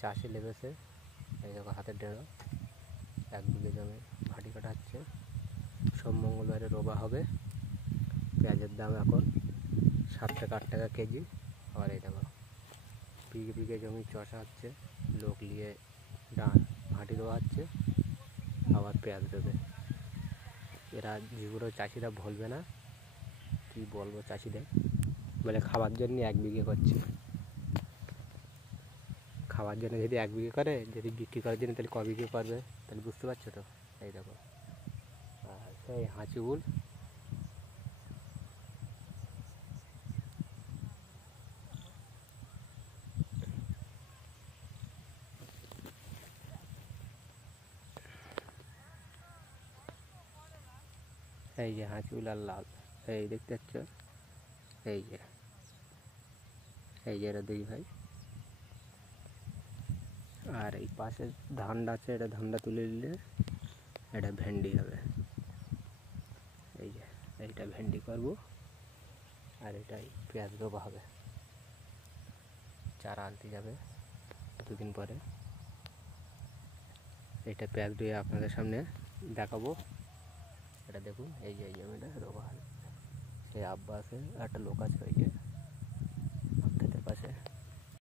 চাষে লেগেছে। এই দেখো হাতের ডেড়ো 1 বিঘে জমি ভাটি কাটা হচ্ছে। সোম মঙ্গলবারে রোবা হবে। পেঁয়াজের দাম এখন 7 টাকা 8 টাকা কেজি। আর এই দেখো বিঘে বিঘে জমি চষা হচ্ছে, লোক নিয়ে ভাটি রোয়া হচ্ছে, আবার পেঁয়াজ দেবে। এরা যেগুলো চাষিরা বলবে না, কি বলবো চাষিদের, বলে খাওয়ার জন্য 1 বিঘে করছে। খাওয়ার জন্য যদি 1 বিঘে করে, যদি বিক্রি করার জন্য তাহলে ক বিঘে করবে, তাহলে বুঝতে পারছো তো। এই দেখো আর সেই হাঁচিগুল, এই যে হাঁচিগুল আর লাল, এই দেখতে পাচ্ছ, এই যে এরা 2 ভাই। আর এই পাশে ধানটা আছে, এটা ধানটা তুলে নিলে এটা ভেন্ডি হবে। এই যে এইটা ভেন্ডি করবো, আর এটাই পেঁয়াজ রোবা হবে। চারা আনতে যাবে 2 দিন পরে। এইটা পেঁয়াজ দিয়ে আপনাদের সামনে দেখাবো। এটা দেখুন, এই যে জমিটা রোবা হবে। সেই আব্বা আছে, একটা লোক আছে ওই যে ক্ষেতের পাশে।